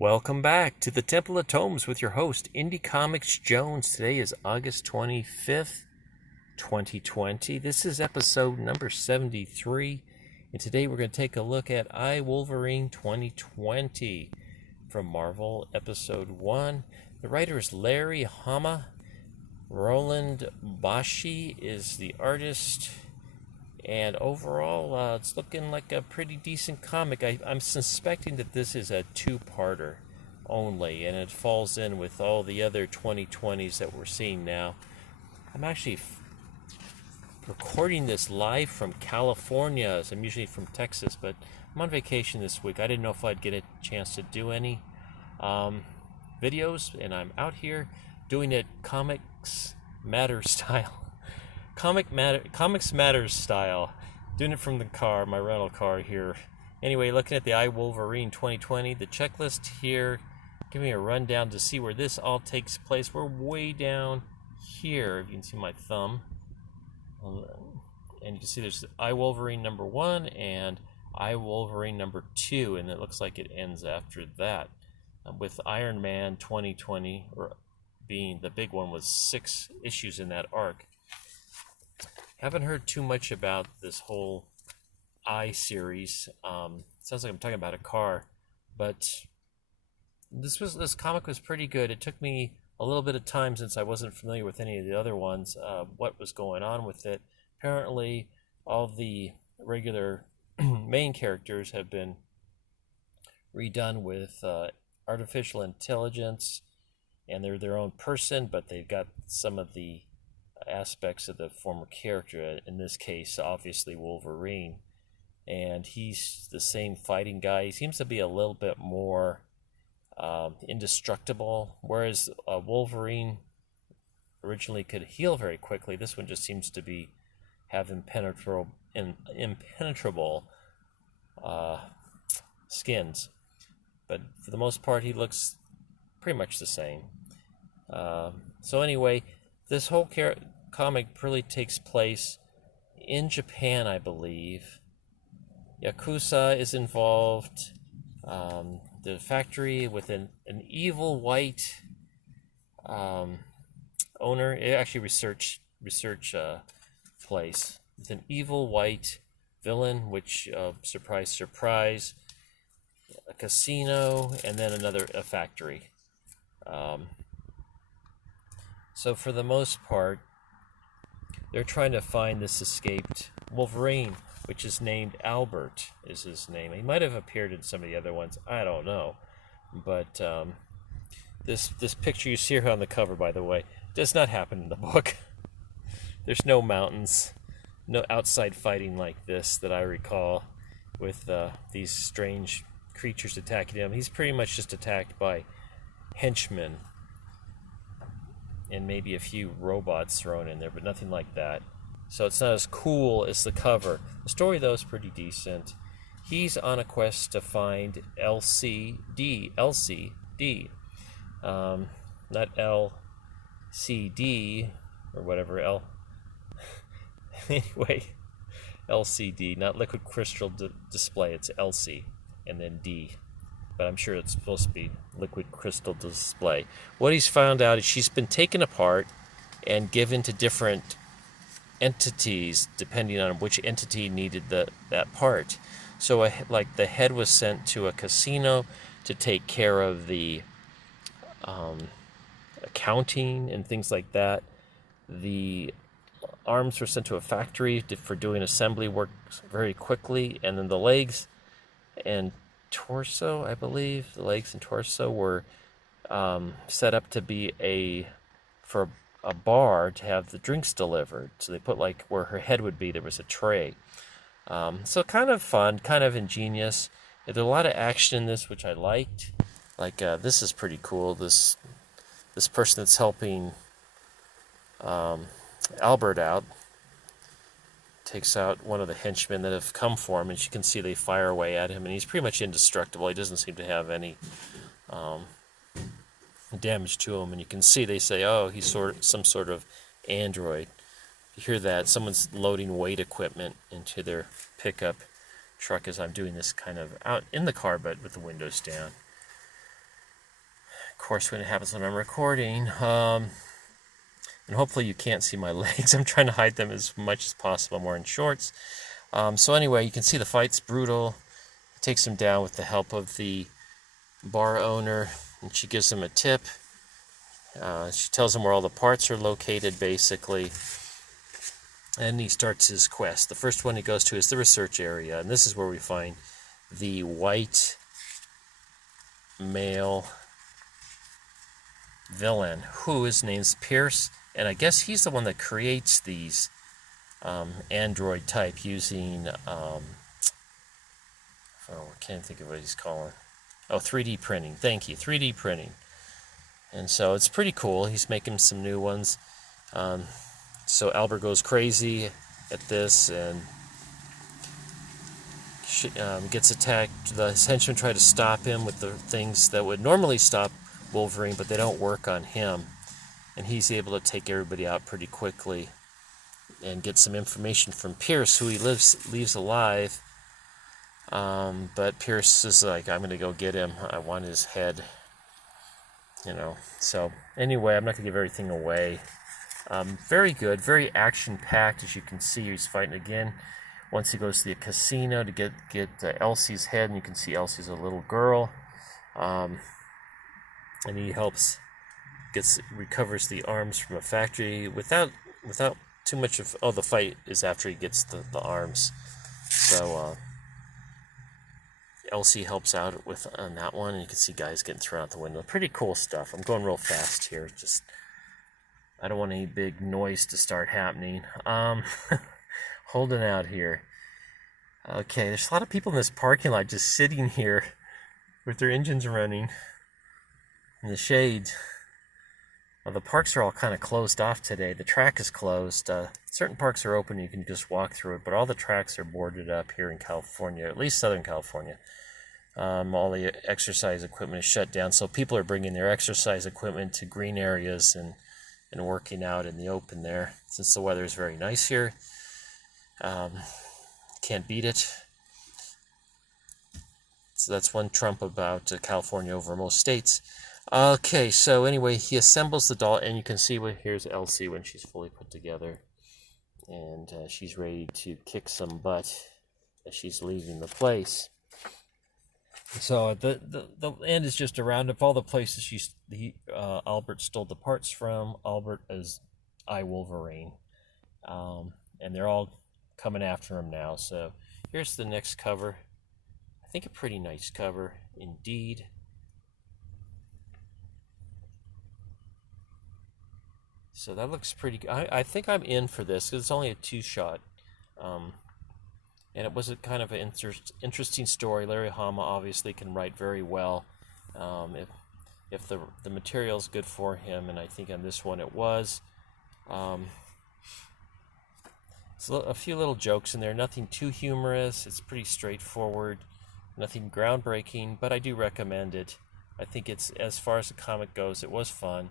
Welcome back to the Temple of Tomes with your host, Indie Comics Jones. Today is August 25th, 2020. This is episode number 73, and today we're going to take a look at iWolverine 2020 from Marvel Episode 1. The writer is Larry Hama. Roland Bashi is the artist. And overall, it's looking like a pretty decent comic. I'm suspecting that this is a two-parter only, and it falls in with all the other 2020s that we're seeing now. I'm actually recording this live from California, as I'm usually from Texas, but I'm on vacation this week. I didn't know if I'd get a chance to do any videos, and I'm out here doing it Comics Matter style. Comics Matters style. Doing it from the car, my rental car here. Anyway, looking at the iWolverine 2020, the checklist here, giving a rundown to see where this all takes place. We're way down here, if you can see my thumb. And you can see there's iWolverine number 1 and iWolverine number 2, and it looks like it ends after that. With Iron Man 2020 being the big one with 6 issues in that arc. Haven't heard too much about this whole series. Sounds like I'm talking about a car, but this comic was pretty good. It took me a little bit of time, since I wasn't familiar with any of the other ones, what was going on with it. Apparently, all the regular main characters have been redone with artificial intelligence, and they're their own person, but they've got some of the aspects of the former character, in this case obviously Wolverine, and he's the same fighting guy. He seems to be a little bit more indestructible, whereas Wolverine originally could heal very quickly. This one just seems to have impenetrable skins, but for the most part he looks pretty much the same. So anyway, this whole comic really takes place in Japan, I believe. Yakuza is involved. The factory with an evil white owner. It actually research place with an evil white villain, which surprise, a casino, and then a factory. So for the most part, they're trying to find this escaped Wolverine, which is named Albert, is his name. He might have appeared in some of the other ones, I don't know. But this picture you see here on the cover, by the way, does not happen in the book. There's no mountains, no outside fighting like this that I recall, with these strange creatures attacking him. He's pretty much just attacked by henchmen, and maybe a few robots thrown in there, but nothing like that. So it's not as cool as the cover. The story, though, is pretty decent. He's on a quest to find LCD, not LCD or whatever, anyway, LCD, not liquid crystal display, it's LC, and then D. But I'm sure it's supposed to be liquid crystal display. What he's found out is she's been taken apart and given to different entities, depending on which entity needed that part. So like the head was sent to a casino to take care of the accounting and things like that. The arms were sent to a factory for doing assembly work very quickly, and then the legs and torso, I believe, the legs and torso were set up to be for a bar to have the drinks delivered. So they put, like, where her head would be, there was a tray. So kind of fun, kind of ingenious. There's a lot of action in this, which I liked. Like, this is pretty cool. This person that's helping Albert out takes out one of the henchmen that have come for him, and you can see they fire away at him, and he's pretty much indestructible. He doesn't seem to have any damage to him, and you can see they say, oh, he's some sort of android. You hear that someone's loading weight equipment into their pickup truck as I'm doing this kind of out in the car, but with the windows down. of course, when it happens when I'm recording. And hopefully you can't see my legs. I'm trying to hide them as much as possible. I'm wearing shorts. So anyway, you can see the fight's brutal. He takes him down with the help of the bar owner, and she gives him a tip. She tells him where all the parts are located, basically. And he starts his quest. The first one he goes to is the research area, and this is where we find the white male villain, who is named Pierce, and I guess he's the one that creates these android type using, I can't think of what he's calling. Oh, 3D printing. Thank you, 3D printing. And so it's pretty cool. He's making some new ones. So Albert goes crazy at this and gets attacked. The henchmen try to stop him with the things that would normally stop Wolverine, but they don't work on him. And he's able to take everybody out pretty quickly and get some information from Pierce, who he leaves alive. But Pierce is like, I'm going to go get him. I want his head. So anyway, I'm not going to give everything away. Very good, very action-packed. As you can see, he's fighting again. Once he goes to the casino to get Elsie's head, and you can see Elsie's a little girl. And he recovers the arms from a factory without too much of. Oh, the fight is after he gets the arms. So Elsie helps out on that one, and you can see guys getting thrown out the window. Pretty cool stuff. I'm going real fast here. Just I don't want any big noise to start happening. Holding out here. Okay, there's a lot of people in this parking lot just sitting here with their engines running in the shade. Well, the parks are all kind of closed off today. The track is closed. Certain parks are open, you can just walk through it, but all the tracks are boarded up here in California, at least Southern California. All the exercise equipment is shut down, so people are bringing their exercise equipment to green areas and working out in the open there, since the weather is very nice here. Can't beat it. So that's one trump about California over most states. Okay, so anyway, he assembles the doll, and you can see here's Elsie when she's fully put together. And she's ready to kick some butt as she's leaving the place. So the end is just a roundup of all the places Albert stole the parts from. Albert is iWolverine. And they're all coming after him now. So here's the next cover. I think a pretty nice cover indeed. So that looks pretty good. I think I'm in for this because it's only a 2-shot. And it was a kind of an interesting story. Larry Hama obviously can write very well. If the material is good for him, and I think on this one it was. So a few little jokes in there, nothing too humorous. It's pretty straightforward, nothing groundbreaking, but I do recommend it. I think it's, as far as the comic goes, it was fun.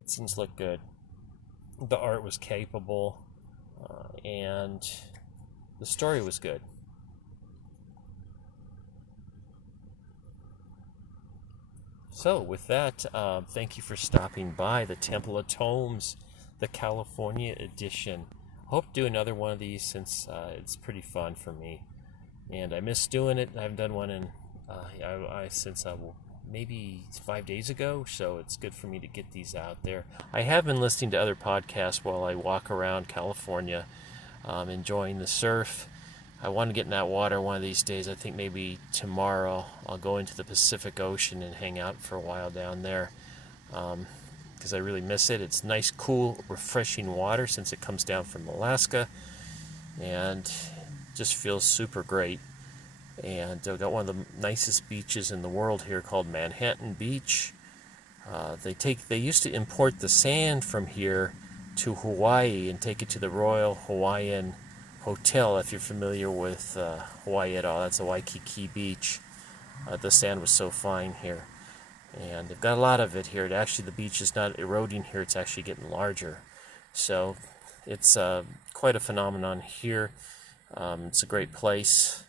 It seems to look good. The art was capable, and the story was good. So with that, thank you for stopping by the Temple of Tomes, the California edition. Hope to do another one of these since it's pretty fun for me, and I miss doing it. I haven't done one in since maybe 5 days ago, so it's good for me to get these out there. I have been listening to other podcasts while I walk around California, enjoying the surf. I want to get in that water one of these days. I think maybe tomorrow I'll go into the Pacific Ocean and hang out for a while down there, because I really miss it. It's nice, cool, refreshing water since it comes down from Alaska, and just feels super great. And I've got one of the nicest beaches in the world here called Manhattan Beach. They used to import the sand from here to Hawaii and take it to the Royal Hawaiian Hotel, if you're familiar with Hawaii at all. That's a Waikiki Beach. The sand was so fine here. And they've got a lot of it here. Actually, the beach is not eroding here. It's actually getting larger. So it's quite a phenomenon here. It's a great place.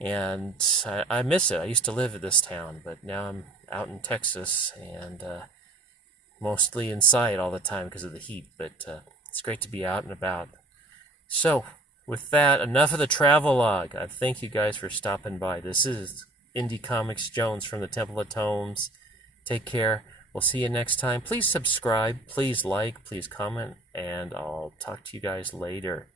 And I miss it. I used to live in this town, but now I'm out in Texas and mostly inside all the time because of the heat. But it's great to be out and about. So, with that, enough of the travelogue. I thank you guys for stopping by. This is Indie Comics Jones from the Temple of Tomes. Take care. We'll see you next time. Please subscribe, please like, please comment, and I'll talk to you guys later.